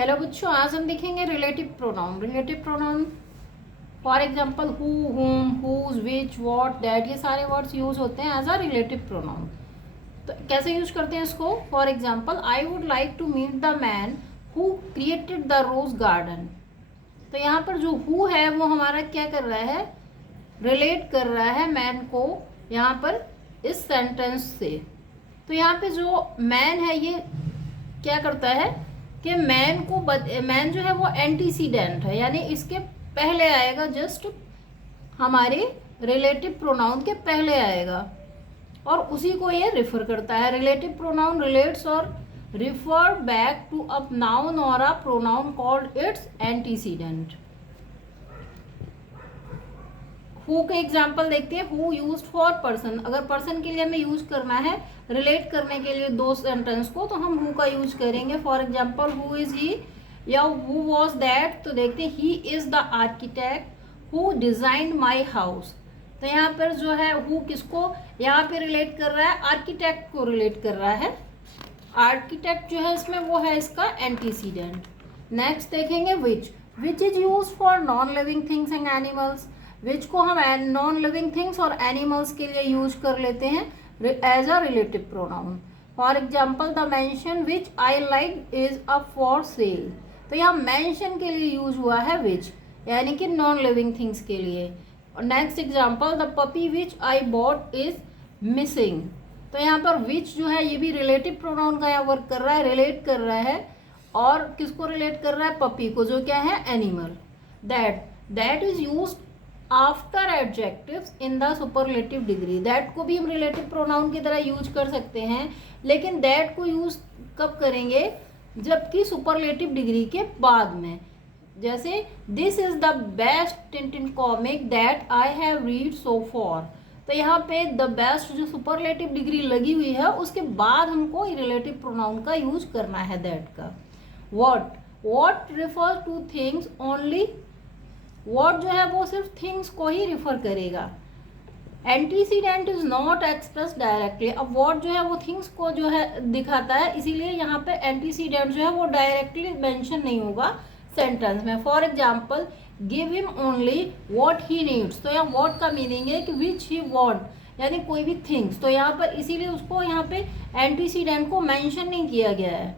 Hello बच्चों, आज हम देखेंगे relative pronoun. Relative pronoun for example who, हुम, हुज, विच, व्हाट, दैट, ये सारे वर्ड्स यूज होते हैं एज अ रिलेटिव प्रोनाउन। तो कैसे यूज करते हैं इसको? For example I would like to meet the man who created the rose garden. तो यहाँ पर जो हु है वो हमारा क्या कर रहा है? रिलेट कर रहा है मैन को यहाँ पर इस सेंटेंस से। तो यहाँ पे जो मैन है ये क्या करता है कि मैन जो है वो एंटीसीडेंट है, यानी इसके पहले आएगा, जस्ट हमारे रिलेटिव प्रोनाउन के पहले आएगा और उसी को ये रिफर करता है। रिलेटिव प्रोनाउन रिलेट्स और refer back to a noun और a pronoun called its antecedent. Who के एग्जाम्पल देखते हैं। हु यूज्ड फॉर पर्सन, अगर पर्सन के लिए हमें यूज करना है रिलेट करने के लिए दो सेंटेंस को, तो हम हु का यूज करेंगे। For example who is he या हु वॉज दैट। तो देखते हैं he is the architect who designed my house. तो यहाँ पर जो है हु किसको यहाँ पे रिलेट कर रहा है? आर्किटेक्ट को रिलेट कर रहा है। आर्किटेक्ट जो है इसमें वो है इसका एंटीसीडेंट। नेक्स्ट देखेंगे which. Which is use for non living things and animals. Which को हम नॉन लिविंग थिंग्स और एनिमल्स के लिए यूज कर लेते हैं as a relative pronoun. For example the mansion which I like is a for sale. तो यहाँ मेंशन के लिए यूज हुआ है विच, यानी कि नॉन लिविंग थिंग्स के लिए। Next example the puppy which I bought is missing. तो यहाँ पर विच जो है ये भी रिलेटिव प्रोनाउन का यहाँ वर्क कर रहा है, रिलेट कर रहा है। और किसको रिलेट कर रहा है? पपी को, जो क्या है? Animal. That is use after adjectives in the superlative degree. That को भी हम रिलेटिव प्रोनाउन की तरह यूज कर सकते हैं, लेकिन दैट को यूज कब करेंगे? जबकि सुपरलेटिव डिग्री के बाद में। जैसे this is the best Tintin comic that I have read so for. तो यहाँ पे द बेस्ट जो सुपरलेटिव डिग्री लगी हुई है उसके बाद हमको रिलेटिव प्रोनाउन का यूज करना है दैट का। What refer two things only. What जो है वो सिर्फ थिंग्स को ही रिफर करेगा। Antecedent is not express directly. अब वॉट जो है वो थिंग्स को जो है दिखाता है, इसीलिए यहाँ पे एंटीसीडेंट जो है वो डायरेक्टली मेंशन नहीं होगा सेंटेंस में। For example give him only what he needs. तो यहाँ वॉट का मीनिंग है कि विच ही वॉन्ट, यानी कोई भी थिंग्स। तो यहाँ पर इसीलिए उसको यहाँ पे एंटीसीडेंट को मेंशन नहीं किया गया है,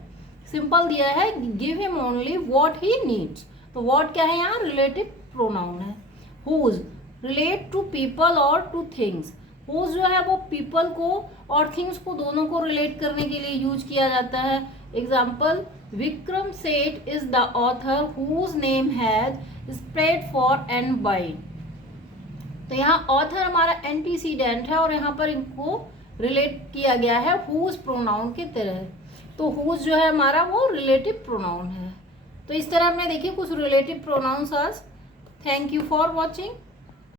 सिंपल दिया है give him only what he needs. तो वॉट क्या है? यहाँ रिलेटिव प्रोनाउन है। हुज रिलेट टू पीपल और टू थिंग्स। हुज जो है वो पीपल को और थिंग्स को दोनों को रिलेट करने के लिए यूज किया जाता है। Example Vikram Seth is the author whose name has spread far and wide. तो यहाँ ऑथर हमारा एंटीसीडेंट है और यहाँ पर इनको रिलेट किया गया है हुज प्रोनाउन की तरह। तो हुज जो है हमारा वो रिलेटिव प्रोनाउन है। तो इस तरह हमने देखिए कुछ रिलेटिव प्रोनाउंस आज। Thank you for watching.